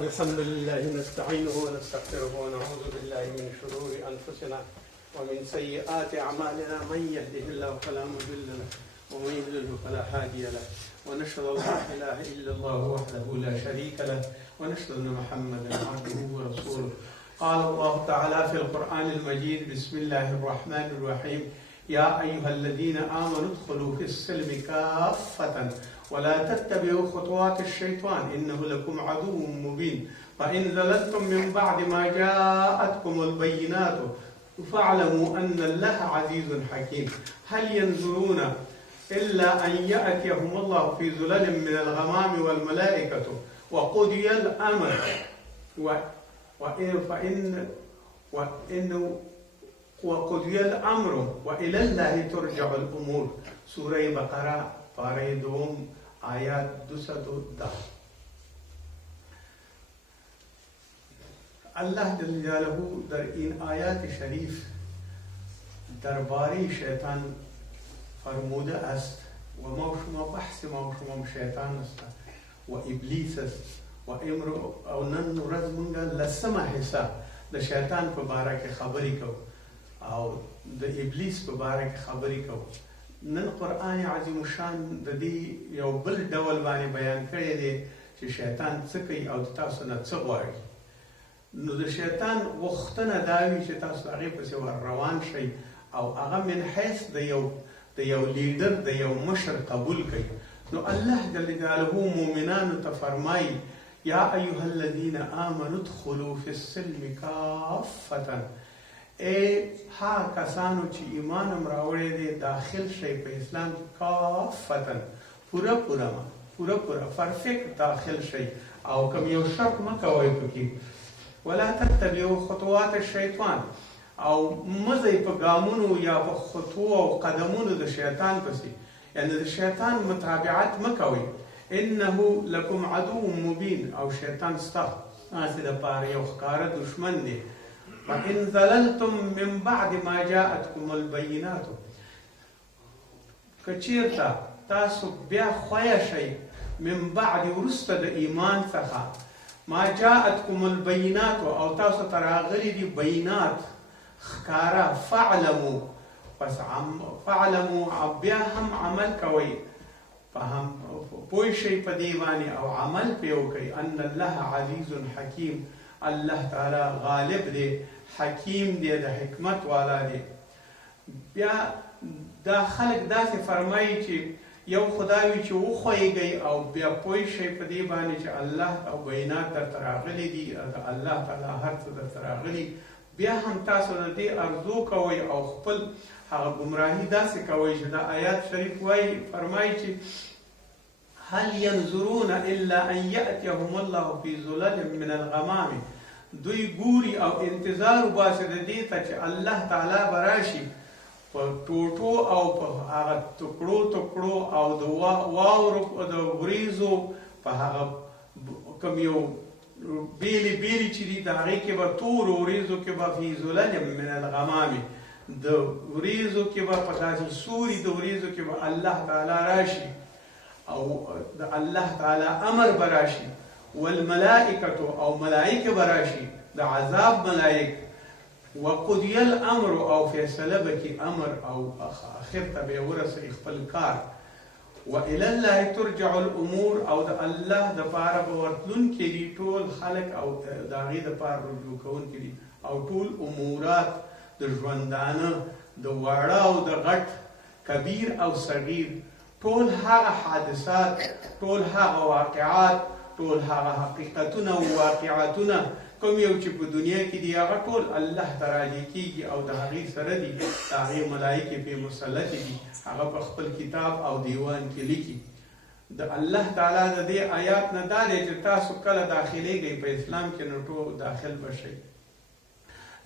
الحمد لله نستعينه ونستغفره ونعوذ بالله من شرور أنفسنا ومن سيئات أعمالنا من يهده الله فلا مضل له ومن يضلل فلا هادي له ونشهد أن لا إله إلا الله وحده لا شريك له ونشهد أن محمدا عبده ورسوله. قال الله تعالى في القرآن المجيد: بسم الله الرحمن الرحيم. يا أيها الذين آمنوا ادخلوا في السلم كافة ولا تتبعوا خطوات الشيطان إنه لكم عدو مبين فإن زللتم من بعد ما جاءتكم البينات فاعلموا أن الله عزيز حكيم. هل ينظرون إلا أن يأتيهم الله في ظلل من الغمام والملائكة وقضي الأمر وقضي الأمر وإلى الله ترجع الأمور. سورة بقرة پاره دوم آیات 210. الله جل جلاله در این آیات شریف درباره شیطان فرموده است و ما شما بحث ما شما شیطان است و ابلیس است و امرو او نن ورځ مونږ لسمه حصہ د شیطان په باره کې خبرې کوو او د ابلیس په باره کې خبرې کوو. نن قرآن عظیم الشان د دې یو بل ډول باندې بیان کړی دی چې شیطان څه کوي او تاسو نه څه غواړي. نو د شیطان غوښتنه دا وي چې تاسو هغې پسې ور روان شئ او هغه من حیث د یو لیډر د یو مشر قبول کوي. نو الله جل جلاله مؤمنانو ته فرمایي: یا ایها الذین آمنوا ادخلوا فی السلم کافة. ای ها کسانو چې ایمان هم راوړی دی داخل شئ په اسلام کې کافة، پوره پرفیکټ داخل شئ او کوم یو شک مه کوئ پکې. ولا تتبعوا خطوات الشیطان، او مه ځئ په ګامونو یا په خطو او قدمونو د شیطان پسې، یعنې د شیطان متابعت مه کوئ. انه لکم عدو مبین، او شیطان ستاسې دپاره یو ښکاره دشمن دی. فإن زللتم من بعد ما جاءتكم البينات، کچیرته تاسو بیا خویه شئ من بعد وروسته د ایمان څخه ما جاءتكم البينات، او تاسو ته راغلي دي بینات ښکاره. فاعلموا، پس فاعلموا بیا هم عمل کوئ، پوه شئ په دې باندې او عمل پې وکئ. ان الله عزیز حکیم، الله تعالی غالب دی، حکیم دی، د حکمت والا دی. بیا دا خلک داسې فرمایي چې یو خدای وي چې وښویږئ او بیا پوه شئ په دې باندې چې الله او بینات درته راغلي دي، د الله تعالی هر څه درته راغلي، بیا هم تاسو د دې ارزو کوئ او خپل هغه ګمراهي داسې کوئ چې دا آیات شریف وایي فرمایي چې هل ينظرون الا ان ياتيهم الله في ظلل من الغمام. دوی ګوري او انتظار وباسي د دې ته چې الله تعالی به راشي په ټوټو او په هغه ټوکړو او د واورو د وریځو په هغه کوم یو بیلې چې دي د هغې کې به تورو وریځو کې به فی ظلل من الغمام، د وریځو کې به په داسې سوري د وریځو کې به الله تعالی راشي او د الله تعالی امر براشي. والملائکة، او ملائکه براشي د عذاب ملائک. وقضی الامر، او فیصله بکی امر او اخر ته به ورسئ خپل کار. والى الله ترجع الامور، او د الله دپاره به ورتلونکي دي ټول خلک او د هغې دپاره رجوع کوونکي دي، او ټول امورات د ژوندانه د واړه او د غټ، کبیر او صغیر، ټول هغه حادثات، ټول هغه واقعات، ټول هغه حقیقتونه او واقعاتونه کوم یو چې په دنیا کې دي هغه ټول الله ته راجع کېږي او د هغې سره دي، د هغې ملایکې پرې مسلطې دي، هغه په خپل کتاب او دیوان کې لیکي. د الله تعالی د دې آیات نه دا دی چې تاسو کله داخلېږئ په اسلام کې نو ټول داخل به شئ.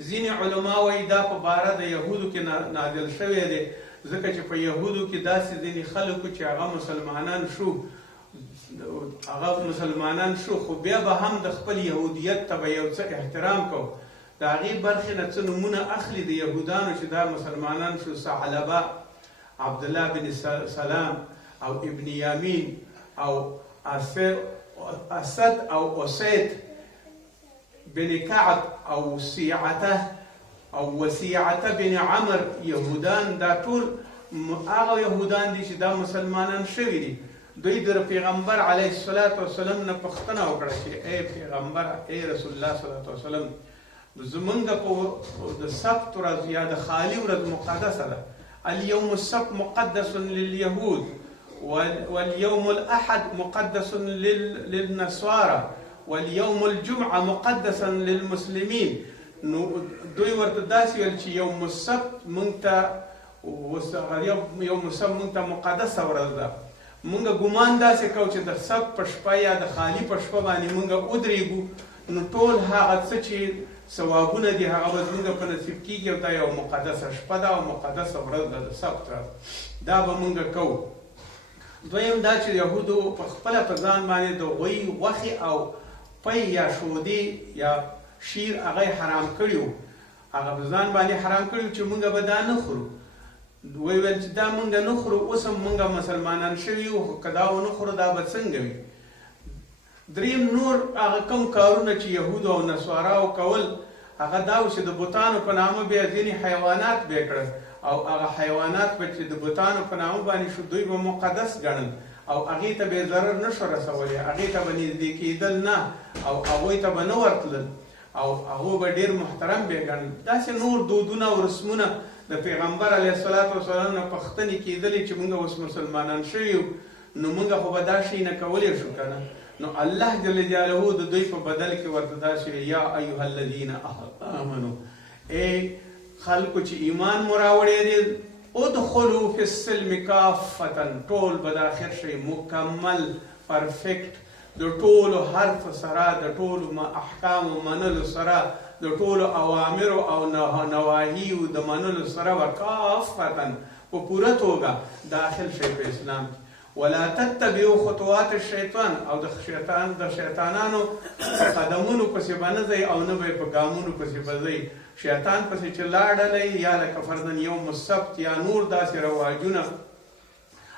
ځینې علما وایي دا په باره د یهودو کې نازل شوی دی، ځکه چې په یهودو کې داسې ځینې خلکو چې هغه مسلمانان شو خو بیا به هم د خپل یهودیت ته به یو څه احترام کو، د هغې برخې نه څه نومونه اخلي د یهودانو چې دا مسلمانان شو. ثعلبه، عبدالله بن سلام او ابن یامین او اسد او اسید بن كعب او وسيعة بن عمر يهودان، دا ټول هغه يهودان دي چې دا مسلمانان شوي دي. دوی د پیغمبر علیه الصلاة والسلام نه پوښتنه وکړه چې ای پیغمبر، ای رسول الله صلی الله علیه وسلم، زمونږ په د سبت ورځ یا د خالي ورځ مقدسه ده. اليوم السبت مقدس لليهود واليوم الأحد مقدس للنصارى واليوم الجمعة مقدسا للمسلمين. نو دوی ورته داسې ویل چې یوم السبت مونږ ته یوم السبت مونږ ته مقدسه ورځ ده. مونږ ګمان داسې کوو چې د سبت په شپه یا د خالي په شپه باندې مونږ ودرېږو، نو ټول هغه څه چې ثوابونه دي هغه به زموږ په نصیب کېږي، او دا یو مقدسه شپه ده او مقدسه ورځ ده د سبت ورځ، دا به مونږ کوو. دویم دا چې یهودو په خپله په ځان باندې د غوی غوښې او پی یا شودې یا شیر هغه حرام کړي وو، هغه په ځان باندې حرام کړي وو چې مونږ به دا نه خورو. وی ویل چې دا مونږ نه خورو، اوس هم مونږ مسلمانان شوي یو، خو که دا ونه خورو دا به څنګه وي. دریم نور هغه کوم کارونه چې یهودو او نصاراو کول هغه دا و چې د بوتانو په نامه بیا ځینې حیوانات بیا کړل، او هغه حیوانات به چې د بوتانو په نامه باندې شو دوی به مقدس ګڼل، او هغې ته به یې ضرر نه شو رسولی، هغې ته به نږدې کېدل نه، او هغوی ته به نه ورتلل، او هغوی به ډېر محترم بیا ګڼل. داسې نور دودونه او رسمونه د پیغمبر علیه الصلاة والسلام نه پوښتنې کېدلې چې موږ اوس مسلمانان شوي یو، نو موږ خو به دا شی نه کولی شو که نه. نو الله جل جلاله د دوی په بدل کې ورته داسې یا ایها الذین آمنو، ای خلکو چې ایمان مو راوړی دی، ادخلوا فی السلم کافة، ټول به داخل شئ مکمل پرفیکټ د ټولو حرف سره، د ټولو احکامو منلو سره، د ټولو اوامرو او نواهیو د منلو سره، وکافة په پوره توګه داخل شئ په اسلام کې. ولا تتبعوا خطوات الشیطان، او د شیطانانو قدمونو پسې به نه ځئ او نه به یې په ګامونو پسې به ځئ. شیطان پسې چې لاړلی یا لکه فرضاً یوم السبت یا نور داسې رواجونه،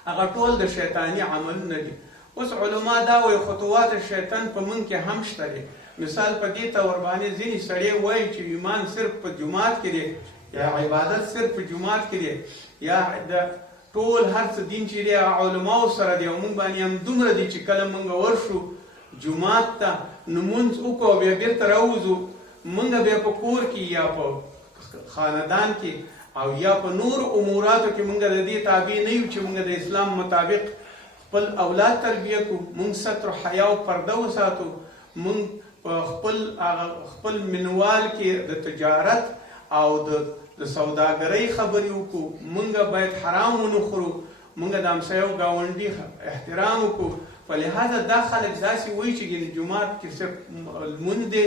هغه ټول د شیطاني عملونه دي. اوس علما دا وایي خطوات الشیطان په موږ کې هم شته دی. مثال په دې تور باندې ځینې سړی وایي چې ایمان صرف په جومات کې دی، یا عبادت صرف په جومات کې دی، یا د ټول هر څه دین چې دی علماو سره دی، او موږ باندې هم دومره دي چې کله موږ ورشو جومات ته نو مونځ وکړو بیا بېرته راوځو، موږ بیا په کور کې یا په خاندان کې او یا په نور اموراتو کې موږ د دې تابع نه یو چې موږ د اسلام مطابق خپل اولاد تربیه کړو، موږ ستر و حیا او پرده وساتو، موږ په خپل منوال کې د تجارت او د سوداګرۍ خبرې وکړو، موږ باید حرام ونه خورو، موږ د همسایو ګاونډي احترام وکړو. په لحاظه دا خلک داسې وایي چې جومات کې صرف لمونځ دی،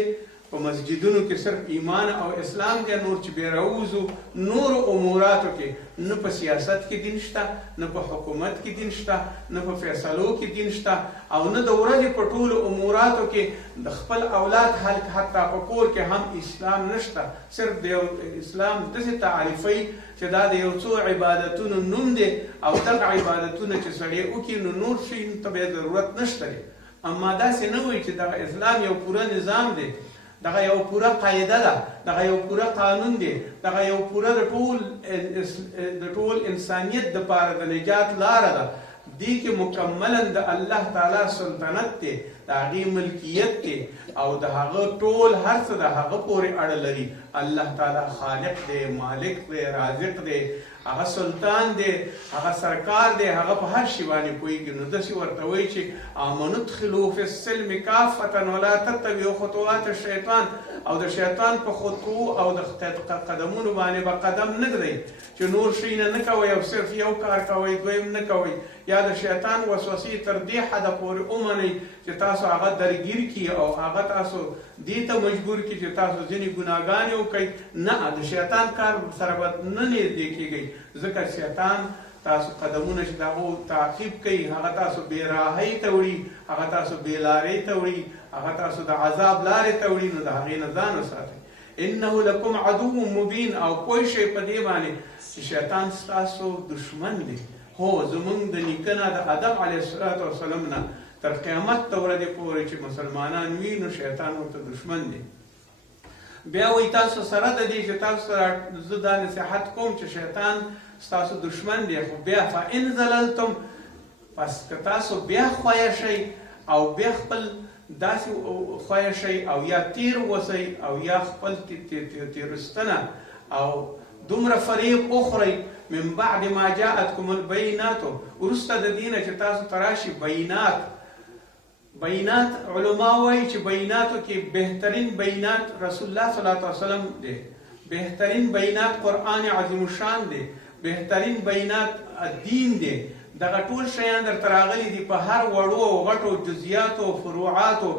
په مسجدونو کې صرف ایمان او اسلام دی، نور چې بیا راوځو نورو اموراتو کې نه په سیاست کې دین شته، نه په حکومت کې دین شته، نه په فیصلو کې دین شته، او نه د ورځې په ټولو اموراتو کې د خپل اولاد حتی په کور کې هم اسلام نشته. صرف د اسلام داسې تعریفوي چې دا د یو څو عبادتونو نوم دی، او دغه عبادتونه چې سړی وکړي نو نور شي ته بیا ضرورت نشته دی. اما داسې نه وایي چې دغه اسلام یو پوره نظام دی، دغه یو پوره قاعده ده، دغه یو پوره قانون دی، دغه یو پوره د ټول انسانیت دپاره د نجات لاره ده. دې کې مکملا د الله تعالی سلطنت دی، د هغې ملکیت دی، او د هغه ټول هر څه د هغه پورې اړه لري. الله تعالی خالق دی، مالک دی، رازق دی، هغه سلطان دی، هغه سرکار دی، هغه په هر شي باندې پوهېږي. نو داسې ورته وایي چې آمنوا ادخلوا فی السلم کافة ولا تتبعوا خطوات الشیطان، او د شیطان په خطو او د قدمونو باندې به قدم نه ږدئ چې نور شیونه نه کوئ او صرف یو کار کوئ، دویم نه کوئ، یا د شیطان وسوسې تر دې حده پورې ومنئ چې تاسو هغه درګیر کړي او هغه تاسو دې ته مجبور کړي چې تاسو ځینې ګناهګانې وکړئ. نه، د شیطان کار سره به نه نږدې کېږئ، ځکه شیطان تاسو قدمونه چې د هغو تعقیب کوي، هغه تاسو بې راهۍ ته وړي، هغه تاسو بې لارۍ ته وړي، هغه تاسو د عذاب لارې ته وړي. نو د هغې نه ځان وساتئ. انه لکم عدو مبین، او پوه شئ په دې باندې چې شیطان ستاسو دشمن دی. هو، زمونږ د نیکه نه د آدم علیه السلام نه تر قیامت ته ورځې پورې چې مسلمانان وي نو شیطان ورته دشمن دی. بیا وایي تاسو سره د دې چې تاسو سره زه دا نصیحت کوم چې شیطان ستاسو دشمن دی، خو بیا فإن زللتم، پس که تاسو بیا خویه شئ او بیا خپل داسې خویه شئ او یا تیر وسئ او یا خپل تیرستنه او دومره فریب وخورئ من بعد ما جاءتکم البینات، وروسته د دې نه چې تاسو ته راشي بینات. بینات علما وایي چې بیناتو کې بهترین بینات رسول الله صلی الله علیه وسلم دی، بهترین بینات قرآن عظیم الشان دی، بهترین بینات دین دی. دغه ټول شیان درته راغلي دي په هر وړو او غټو جزئیاتو او فروعاتو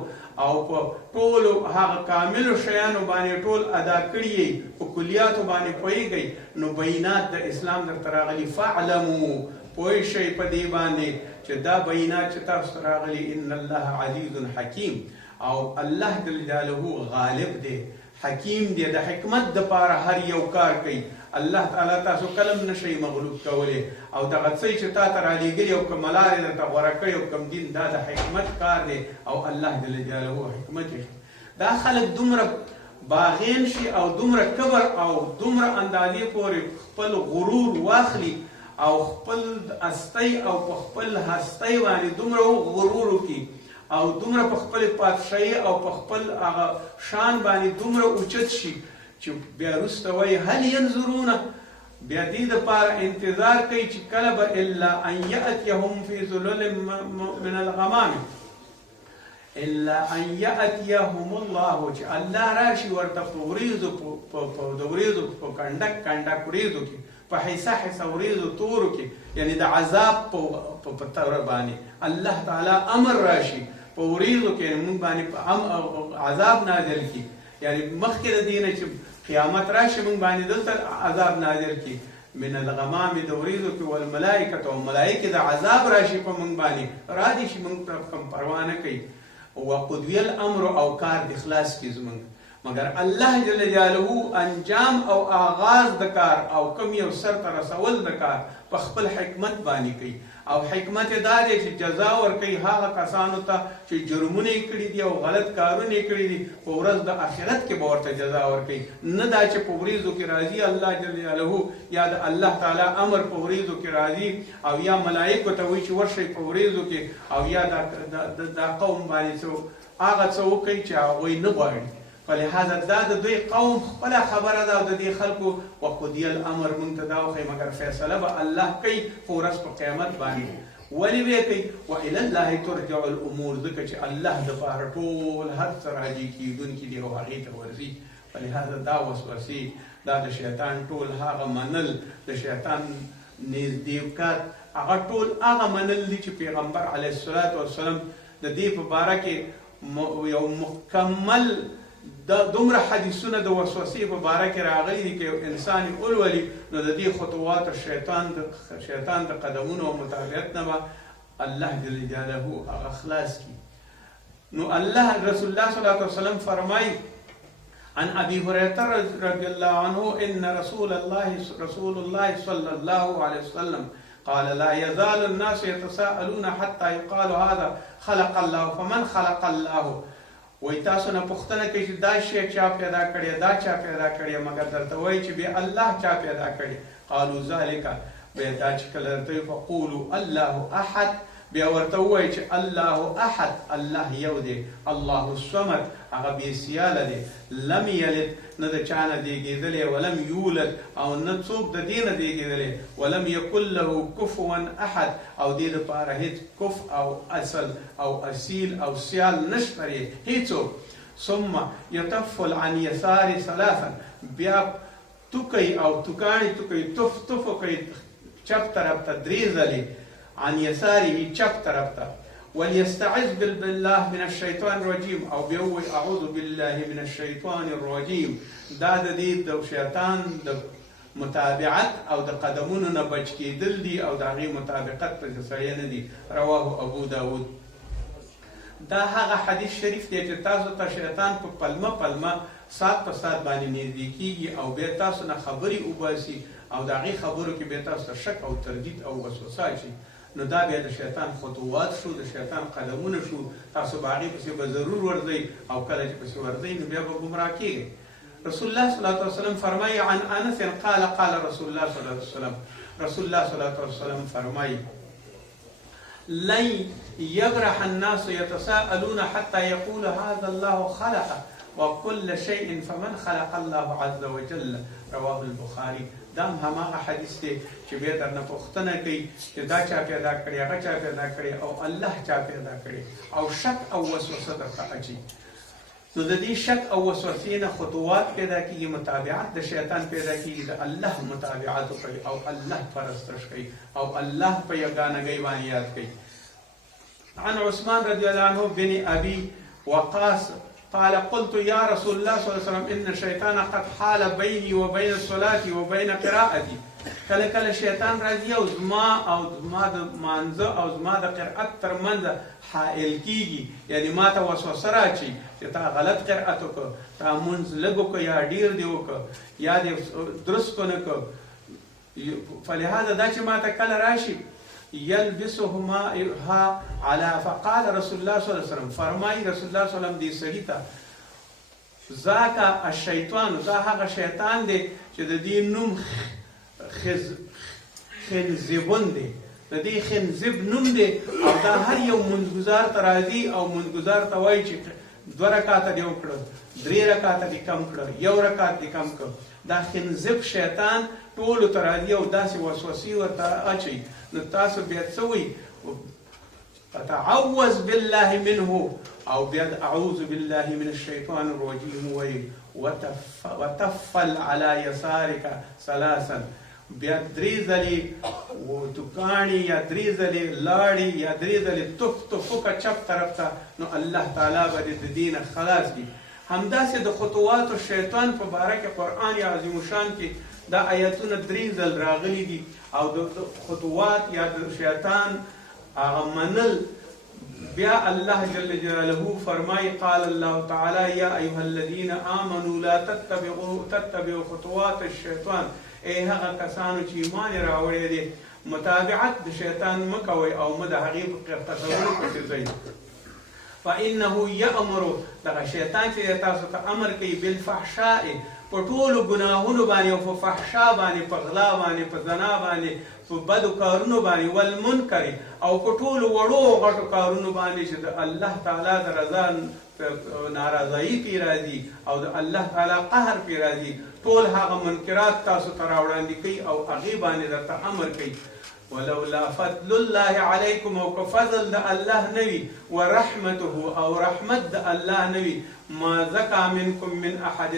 او په ټولو هغه کاملو شیانو باندې ټول ادا کړي یې، په کلیاتو باندې پوهېږئ. نو بینات د اسلام درته راغلي. فاعلمو، پوه شئ په دې باندې چې دا بینات چې تاسو ته راغلي ان الله عزیز حکیم، او الله جل جلاله غالب دی، حکیم دی، د حکمت دپاره هر یو کار کوي. الله تعالی تاسو کلم نشئ مغلوب کولی، او دغه څه چې تا ته رالیږلي او کومه لارې درته غوره کړې او کوم دین، دا د حکمت کار دی او الله جل جلاله حکمت یې. دا خلک دومره باغین شي او دومره کبر او دومره اندازې پورې خپل غرور واخلي او خپل استی او په خپل هستی باندې دومره غرور وکړي او دومره په خپل پادشاهي او په خپل هغه شان باندې دومره اوچت شي چې بیا وروسته وایي هل ینظرون، بیا دې دپاره انتظار کوي چې کله به الا ان یأتیهم فی ظلل من الغمام، الا ان یأتیهم الله، چې الله راشي ورته په وریځو، د وریځو په کنډک کنډک وریځو کې، په حصه حصه وریځو تورو کې، یعنی د عذاب په تور باندې الله تعالی امر راشي په وریځو کې موږ باندې عذاب نازل کړي. یعنی مخکې د دې نه چې قیامت راشي موږ باندې دلته عذاب نازل کړي من الغمام، د وریځو کې، والملائکة، او ملائکې د عذاب راشي په موږ باندې، را دي شي موږ ته کوم پروا نه کوي. وقضی الامر، او کار د خلاص کړي زموږ. مگر الله جل جلاله انجام او آغاز د کار او کوم یو سر ته رسول د کار په خپل حکمت باندې کوي. او حکمت دا دی چې جزا ورکوي هغه کسانو ته چې جرمونه یې کړي دي او غلط کارونه یې کړي دي، په ورځ د آخرت کې به ورته جزا ورکوي. نه دا چې په وریځو کې راځي الله جل جلاله، یا د الله تعالی امر په وریځو کې راځي، او یا ملائکو ته وایي چې ورشئ په وریځو کې، او یا دا قوم باندې هغه څه وکړي چې هغوی نه غواړي. فلهذا دا د دوی قوم خپله خبره ده او د دې خلکو وقضی الامر موږ ته دا وښیي، مګر فیصله به الله کوي په ورځ په قیامت باندې. ولې به یې کوي؟ وإلی الله ترجع الامور، ځکه چې الله دپاره ټول هر څه راجع کېدونکي دي او هغې ته ورځي. فلهذا دا وسوسې، دا د شیطان ټول هغه منل، د شیطان نزدېکت، هغه ټول هغه منل دي چې پیغمبر علیه الصلاة والسلام د دې په باره کې یو مکمل دومره حدیثونه د وسوسې په باره کې راغلي دي که یو انسان یې ولولي نو د دې خطوات شیطان د قدمونو او متابعت نه به الله جل جلاله هغه خلاص کړي. نو الله رسول الله صلی الله علیه وسلم فرمایي عن ابي هريره رضي الله عنه ان رسول الله صلى الله عليه وسلم قال لا يزال الناس يتساءلون حتى يقال هذا خلق الله فمن خلق الله. وای تاسو نه پوښتنه کوي چې دا شی چا پیدا کړی، دا چا پیدا کړی، مګر درته وایي چې بیا الله چا پیدا کړی. قالوا ذلك، بیا دا چې کله درته فقولوا الله احد، بیا ورته ووایي چې الله احد، الله یو دی، الله الصمد، هغه بې سیاله دی، لم یلد، نه د چا نه زیږېدلی، ولم یولد، او نه څوک د دې نه زیږېدلی، ولم یکن له کفوا احد، او دې دپاره هېڅ کف او اصل او اصیل او سیال نشته دی هېڅوک. ثم یتفل عن یسار ثلاثا، بیا توکئ او توکاڼې توکئ، تف تف کوي چپ طرف ته 3 ځلې، عن يساره چپ طرف ته. وليستعذ بالله من الشيطان الرجيم، او بيوي اعوذ بالله من الشيطان الرجيم. دا د دې د شیطان د متابعت او د قدمونو نه بچ کېدل دي او د هغې مطابقت ته سړی نه دي. رواه ابو داود. دا هغه حدیث شریف دی چې تاسو ته شیطان په پلمه پلمه سات په سات باندې نږدې کېږي او بیا تاسو نه خبرې وباسي او د هغې خبرو کې بیا تاسو ته شک او تردید او وسوسه اچي. نو دا بیا د شیطان خطوات شو، د شیطان قدمونه شو. تاسو به هغې پسې به ضرور ورځئ او کله چې پسې ورځئ نو بیا به ګمراه کېږئ. رسول الله صلی الله علیه وسلم فرمایي عن انس قال قال رسول الله صلی الله علیه وسلم رسول الله صلی الله علیه وسلم فرمایي لن يبرح الناس يتساءلون حتى يقول هذا الله خلق وكل شيء فمن خلق الله عز وجل رواه البخاري. دا هماغه حدیث دی چې بیا درنه پوښتنه کوي چې دا چا پیدا کړی هغه چا پیدا کړی او الله چا پیدا کړی او شک او وسوسه درته اچي. نو د دې شک او وسوسې نه خطوات پیدا کیږي، متابعت د شیطان پیدا کیږي، د الله متابعت کوي او الله پرستش کوي او الله په یګانګۍ باندې یاد کوي. عن عثمان رضی الله عنه بن ابي وقاص قال قلت يا رسول الله صلى الله عليه وسلم ان الشيطان قد حال بيني وبين الصلاه وبين قراءتي. کله کله شیطان راځي او زما د مانځه او زما د قرأت ترمنځ حائل کیږي، یعنی ما ته وسوسه راچي چې تا غلط قرأت وکړه، تا مونځ لږ وکړه یا ډیر دی وکړه یا دې درست نه کړه. فلهذا دا چې ما ته کله راشي يلبسهما على فقال رسول الله صلى الله عليه وسلم فرمایي رسول الله صلی الله علیه وسلم دې سړي ته ذاک الشیطان، دا هغه شیطان دی چې د دې نوم خنزبون دی، د دې خنزب نوم دی او دا هر یو منځګزار ته راځي او منځګزار ته وایي چې 2 رکعاته دې وکړه، 3 رکعاته دې کم کړه، 1 رکعت دې کم کړه. دا خنزب شیطان ټولو ته راځي او داسې وسوسې ورته اچوي. نو تاسو بیا څه وایي؟ فتعوذ بالله منه او بیا اعوذ بالله من الشیطان الرجیم وایي وتفل على يسارك 3 بیا 3 ځلې وټوکاڼي یا 3 ځلې لاړې یا 3 ځلې تف وکړه چپ طرف ته، نو الله تعالی به دې د دې نه خلاص کړي. همداسې د خطواتو شیطان په باره کې قرآن عظیم الشان کې دا آیتونه 3 ځل راغلي دي او د خطوات یا د شیطان هغه منل. بیا الله جل جلاله فرمایي قال الله تعالی یا ایها الذین آمنوا لا تتبعوا خطوات الشیطان، ای هغه کسانو چې ایمان راوړی دي متابعت د شیطان مه کوئ او مه د هغې په تصور پسې ځئ. فانه یامر، دغه شیطان چې تاسو ته امر کوي بالفحشاء، په ټولو ګناهونو باندې او په فحشا باندې، په غلا باندې، په زنا باندې، په بدو کارونو باندې، والمنکر او په ټولو وړو غټو کارونو باندې چې د الله تعالی د رضا ناراضایي پې راځي او د الله تعالی قهر پې راځي، ټول هغه منکرات تاسو ته راوړاندې کوي او هغې باندې درته امر کوي. ولولا فضل الله علیکم، او که فضل د الله نوي، ورحمته او رحمت د الله نوي، ما زکا منکم من احد،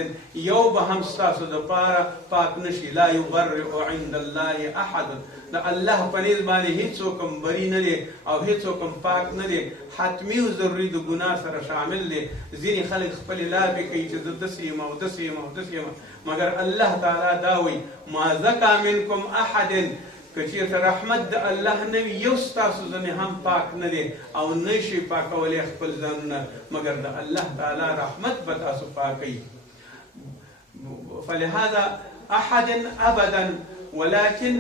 یو به هم ستاسو دپاره پاک نشي. لا یبرئ عند الله احد، د الله په نیز باندې هیڅوک هم بری نه دی او هیڅوک هم پاک نه دی، حتمي او ضروري د ګناه سره شامل دی. ځینې خلک خپلې لافې کوي چې زه داسې یم او داسې یم او داسې یم، مګر الله تعالی دا وایي ما زکا منکم احد، که چېرته رحمت د الله نه وي یو ستاسو ځنې هم پاک نه دی او نه شي پاکولی خپل ځانونه، مګر د الله تعالی رحمت به تاسو پاکوي. فلهذا احد ابدا ولكن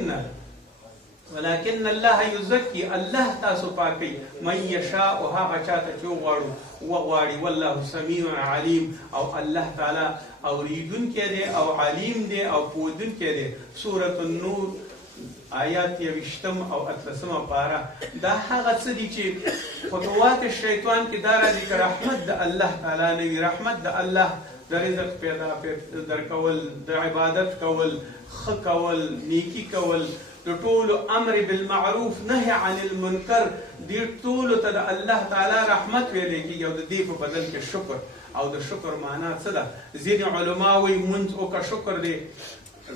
الله يزكي، الله تاسو پاکوي من یشاء، هغه چاته چې وغواړي. والله سمیع علیم، او الله تعالی اوریدونکی دی او علیم دی او پوهېدونکی دی. سورة النور آیات 20 او 13 پاره. دا هغه څه دي چې خطوات شیطان کې دا راځي که رحمت د الله تعالی نه وي، رحمت د الله د رزق پیدا درکول، د عبادت کول، ښه کول، نیکي کول، د ټولو امر بالمعروف نهي عن المنکر، دې ټولو ته د الله تعالی رحمت ویلی کېږي او د دې په بدل کې شکر. او د شکر معنا څه ده؟ ځینې علما وایي مونځ وکړه شکر دی،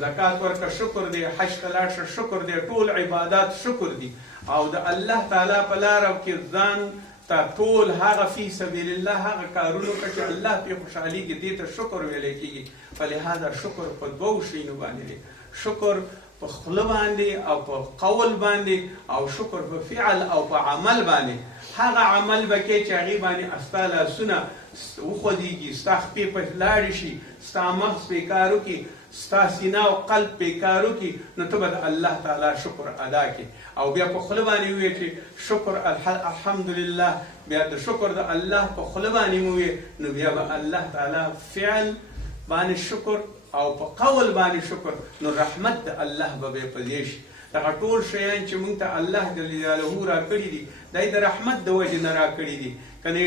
زکات ورکړه شکر دی، حج ته لاړ شه شکر دی، ټول عبادات شکر دي. او د الله تعالی په لاره کې ځان ته ټول هغه فی سبیل الله هغه کارونه وکړه چې الله پرې خوشحالېږي، دې ته شکر ویلی کېږي. فلهذا شکر په 2 شیانو باندې دی، شکر په خوله باندې او په قول باندې، او شکر په فعل او په عمل باندې. هغه عمل به کې چې هغې باندې ستا لاسونه وخوځېږي، ستا خپې په لاړې شي، ستا مغز پې کار وکړي، ستا سینه او قلب پې کار وکړي، نو ته به د الله تعالی شکر ادا کړې. او بیا په خوله باندې ووایې چې شکر الحمدلله، بیا د شکر د الله په خوله باندې مو ووایې، نو بیا به الله تعالی فعل باندې شکر او په قول باندې شکر نو رحمت د الله به په دې شي. دغه ټول شیان چې موږ ته الله جل جلاله راکړي دي دا د رحمت د وجې نه راکړي دي. کنې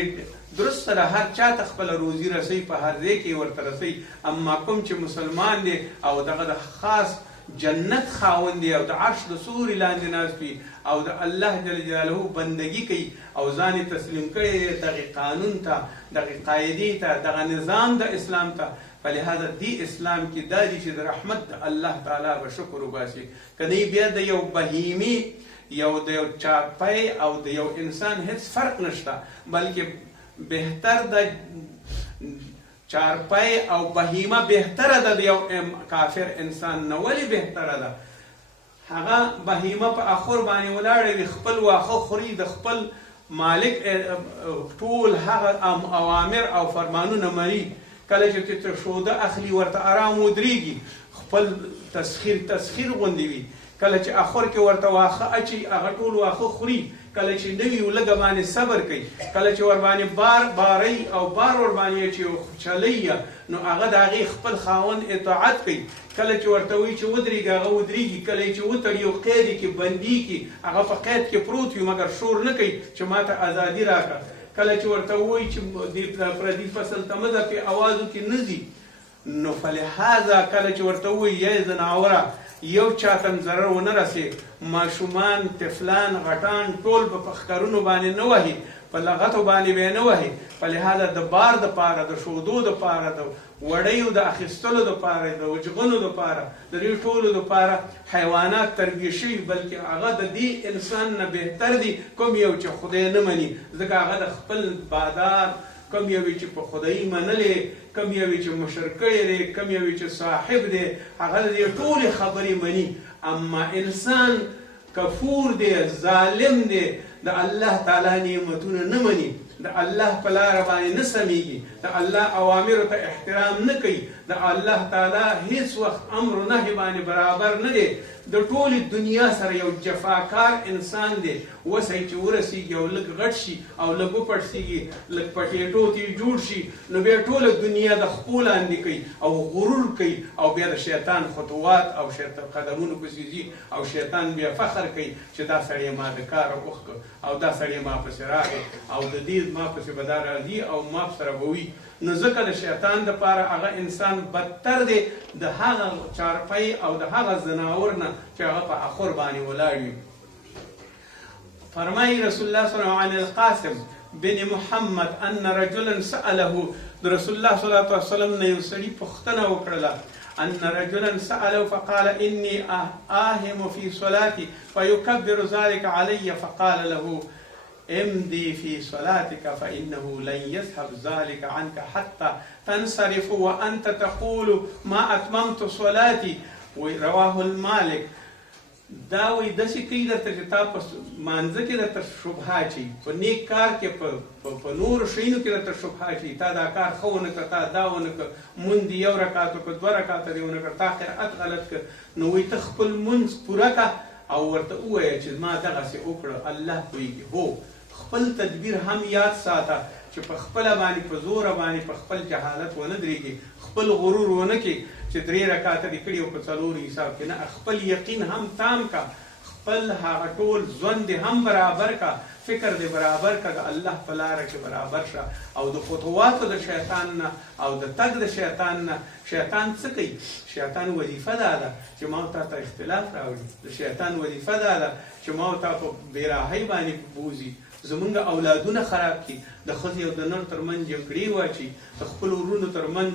درست سره هر چا ته خپله روزي رسوي په هر ځای کې ورته رسوي، اما کوم چې مسلمان دی او دغه د خاص جنت خاوند دی او د عرش د سوري لاندې ناست وي او د الله جل جلاله بندګي کوي او ځان یې تسلیم کړی دی دغې قانون ته، دغې قاعدې ته، دغه نظام د اسلام ته، فلهذا دی اسلام کې دا دي چې د رحمت د الله تعالی به شکر وباسي. که نه بیا د یو بهیمي یو د یو چاپی او د یو انسان هیڅ فرق نشته، بلکې بهتر د چارپای او بهیمه بهتره ده د یو کافر انسان نه. ولې بهتره ده؟ هغه بهیمه په اخور باندې ولاړه وي، خپل واښه خوري، د خپل مالک ټول هغه اوامر او فرمانونه مني. کله چې تر شوده اخلي ورته ارام ودرېږي، خپل تسخیر غوندې وي. کله چې اخور کې ورته واښه اچي هغه ټول واښه خوري. کله چې نه وي لږه باندې صبر کوي. کله چې ورباندې باري او بار ورباندې اچي چلی نو هغه د هغې خپل خاوند اطاعت کوي. کله چې ورته وایي چې ودرېږي هغه ودرېږي. کله چې وتړي یو قید کې بندي کړي هغه په قید کې پروت وي مګر شور نه کوي چې ما ته ازادي راکړه. کله چې ورته وایي چې د پردي فصل ته مه ځه په اوازو کې نه ځي. نو فلهذا کله چې ورته وایي یا زناوره یو چاته ضرر ونه رسي، ماشومان طفلان غټان ټول به په ښکرونو باندې نه وهي، په لغتو باندې به نه وهي. فلهذا د بار دپاره، د شودو دپاره، د وړیو د اخیستلو دپاره، د وجغنو دپاره، د دې ټولو دپاره حیوانات تربیه شوي، بلکې هغه د دې انسان نه بهتر دي کوم یو چې خدای نه مني. ځکه هغه د خپل بادار کم یو چې په خدایي منلې، کم یو چې مشر کړی دی، کم یو چې صاحب دی، هغه د دې ټولې خبرې مني. اما انسان کفور دی، ظالم دی، د الله تعالی نعمتونه نه مني، د الله په لاره باندې نه سمیږي، د الله اوامرو ته احترام نه کوي، د الله تعالی هیڅ وخت امر و نهي باندې برابر نه دی، د ټولې دنیا سره یو جفاکار انسان دی. وسی چې ورسیږي او لږ غټ شي او لږ وپړسېږي، لږ پټېټو ته جوړ شي، نو بیا ټوله دنیا د خپو لاندې کوي او غرور کوي او بیا د شیطان خطوات او شیطان قدمونو پسې ځي او شیطان بیا فخر کوي چې دا سړی ما د کاره وښکه او دا سړی ما پسې راغی او د دې ما پسې به دا راځي او ما سره به وي. نو ځکه د شیطان دپاره هغه انسان بدتر دی د هغه چارپی او د هغه زناور نه چې هغه په اخور باندې ولاړ وي. فرمایي رسول الله صلی الله علیه القاسم بن محمد ان رجلا سأله، د رسول الله صلی الله علیه وسلم نه یو سړي پوښتنه وکړله، ان رجلا سأله فقال اني آهم في صلاتي فيكبر ذلك علي فقال له امضي في صلاتك فإنه لن يذهب ذلك عنك حتى تنصرف وأنت تقول ما أتممت صلاتي. رواه المالك. دا وایي داسې کوي درته چې تا په مانځه کې درته شبهه اچوي، په نیک کار کې په نورو شیانو کې درته شبهه اچوي، تا دا کار ښه ونه کړه، تا دا ونه کړه، مونځ دې یو رکعت وکړه، دوه رکعته دې ونه کړه، تا قرأت غلط کړه. نو وایي ته خپل مونځ پوره کړه او ورته ووایه چې ما دغسې وکړه، الله پوهېږي. هو خپل تدبیر هم یاد ساته چې په خپله باندې په زوره باندې په خپل جهالت ونه درېږي، خپل غرور ونه کړي چې 3 رکعته دې کړي او په 4 حساب کې نه، خپل یقین هم تام کا، خپل هغه ټول ژوند دې هم برابر کا، فکر دې برابر کا، د الله په لاره کې برابر شه او د خطواتو د شیطان نه او د تګ د شیطان نه. شیطان څه کوي؟ شیطان وظیفه دا ده چې ما او تا ته اختلاف راوړي، د شیطان وظیفه دا ده چې ما او تا په بېراهۍ باندې بوځي، زمونږ اولادونه خراب کړي، د ښځې او د نر ترمنځ جګړې واچي، د خپلو ورونو ترمنځ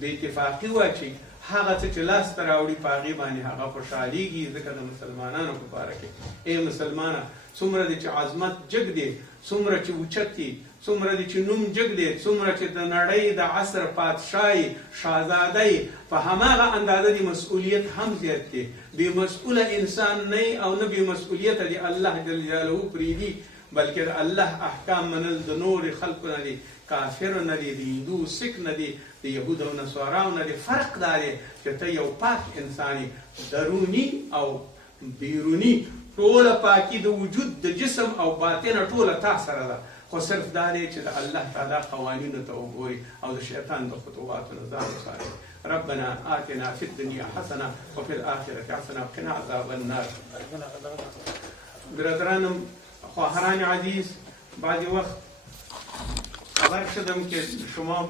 بې اتفاقي واچي، هغه څه چې لاس ته راوړي په هغې باندې هغه خوشحالېږي. ځکه د مسلمانانو په باره کې ای مسلمانه څومره دی چې عظمت جګ دی، څومره چې اوچت دی، څومره دی چې نوم جګ دی، څومره چې د نړۍ د عصر پادشاهي شاهزادی په هماغه اندازه دی مسؤلیت هم زیات دی. بې مسؤله انسان نه او نه بې مسؤلیته دی الله جل جلاله پرېږدي، بلکې د الله احکام منل د نور خلکو نه دي، کافر نه دي، د هندو سک نه دي، د یهود او نصاراو نه دي. فرق دا دی چې ته یو پاک انسان درونی او بیرونی ټوله پاکي د وجود د جسم او باطنه ټوله تا سره ده. خو صرف دا دی چې د الله تعالی قوانینو ته وګوري او د شیطان د خطواتو نه ځان وساتي. ربنا آتنا فی الدنیا حسنه وفي الآخرة حسنه وقنا عذاب النار. برادرانم خواهران عزیز، بعضی وقت خبر شدم که شما